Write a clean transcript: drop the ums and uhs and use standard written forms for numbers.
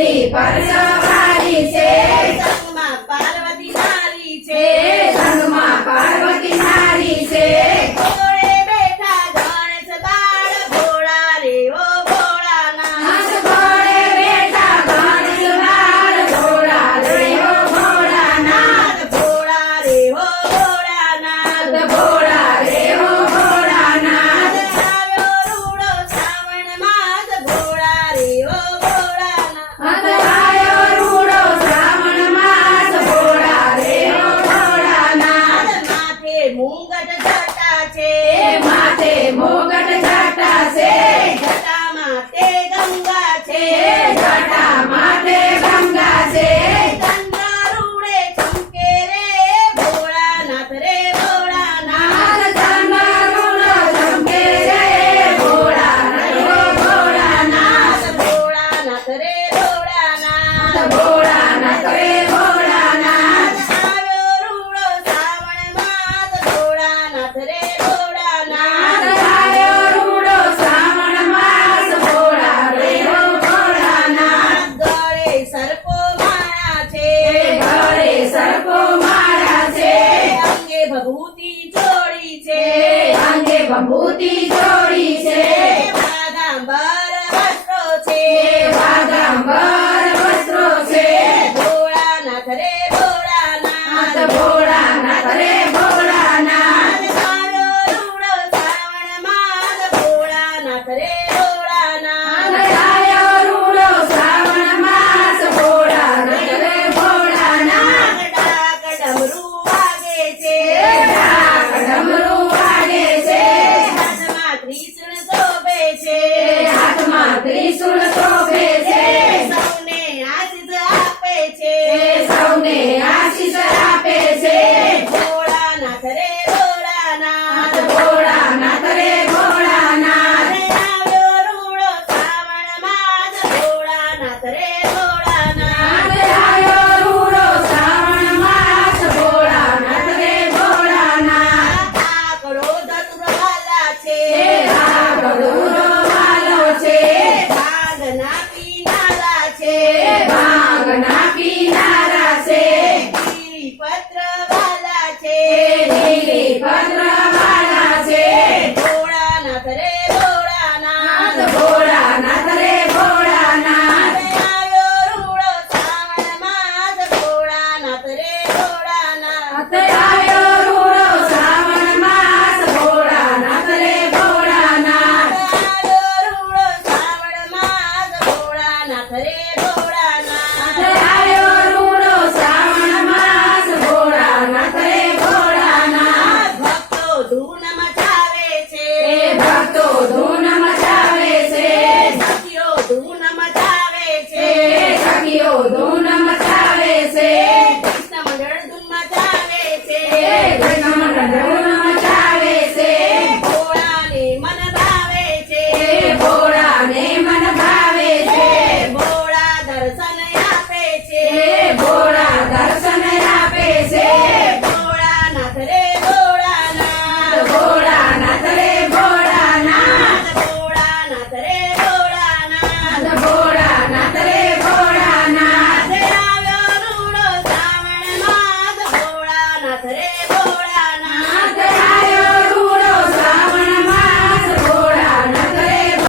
નંદી પર સવારી છે સંગમાં પાર્વતી નારી છે સંગમાં પાર્વતી નારી છે ઘોડે બેઠા ગણેશ બાળ ભોળા રે ઓ ભોળાનાથ ઘોડે બેઠા ગણેશ બાળ ભોળા રે ઓ ભોળાનાથ ભોળા રે ઓ ભોળાનાથ ભોળા રે ઓ ભોળાનાથ આવ્યો રૂડો શ્રાવણ માસ ભોળા રે ઓ ભોળાનાથ આયો રૂડો શ્રાવણ માસ ભોળા રે ઓ ભોળાનાથ માથે મુંગટ જટા છે માથે મોગટ જટા છે જટા માથે ગંગા છે જટા માથે ગંગા છે ચંદ્ર રૂડે ચમકે રે ભોળાનાથ રે ભોળાનાથ ચંદ્ર રૂડો ચમકે રે ભોળાનાથ ઓ ભોળાનાથ ભોળાનાથ રે ભોળાનાથ ભોળાનાથ રે ભોળાનાથ આવ્યો રૂડો શ્રાવણ માસ ભોળાનાથ રે ભોળાનાથ આયો રૂડો શ્રાવણ માસ ભોળા રે ઓ ભોળાનાથ ગળે સરકો માળા છે ઘરે સરકો માળા છે અંગે ભભૂતિ જોડી છે અંગે ભભૂતિ જોડી છે બાદાંબર વસ્ત્રો છે વાગાંબર વસ્ત્રો છે ભોળાનાથ રે ભોળાનાથ ભોળાનાથ રે ભોળાનાથ આવ્યો રૂડો શ્રાવણ માસ ભોળાનાથ રે ભોળાનાથ આયો રૂડો શ્રાવણ માસ ભોળાનાથ રે ભોળાનાથ ડાક ડમરું વાગે છે ડાક ડમરું વાગે છે હાથમાં ત્રિશૂળ શોભે છે હાથમાં ત્રિશૂળ શોભે છે સૌને આશીષ આપે છે સૌને આશીષ આપે છે ભોળાનાથ રે ભોળાનાથ ભોળાનાથ રે ભોળાનાથ આવ્યો રૂડો શ્રાવણ માસ ભોળાનાથ રે ભોળાનાથ આયો રૂડો શ્રાવણ માસ ભોળાનાથ રે ભોળાનાથ આકડો ધતુર વાલા છે ભાગડુરો વાલો છે ભાગના પીનારા છે ભાગના પીનારા છે પત્ર વાલા છે લીલી પત્ર વાલા છે ભોળાનાથ રે ભોળાનાથ ભોળાનાથ રે ભોળાનાથ આવ્યો રૂડો શ્રાવણ માસ ભોળાનાથ રે ભોળાનાથ આયો રૂડો શ્રાવણ માસ ભોળાનાથ રે ભોળાનાથ આવ્યો રૂડો શ્રાવણ માસ ભોળાનાથ રે ભોળાનાથ આયો રૂડો શ્રાવણ માસ ભોળાનાથ રે ભોળાનાથ ભક્તો ધૂન મચાવે છે ભક્તો ધૂન મચાવે છે સખીઓ ધૂન મચાવે છે સખીઓ ધૂન મચાવે છે કૃષ્ણ મંડળ ધૂન મચાવે છે કૃષ્ણ ધૂન મચાવે છે ભોળાને મન ભાવે છે ભોળાને મન ભાવે છે ભોળા દર્શન આપે છે ભોળા દર્શન આપે છે ભોળાનાથ રે ભોળાનાથ ભોળાનાથ રે ભોળાનાથ ભોળાનાથ રે ભોળાનાથ ભોળાનાથ રે ભોળાનાથ આવ્યો રૂડો શ્રાવણ માસ ભોળાનાથ રે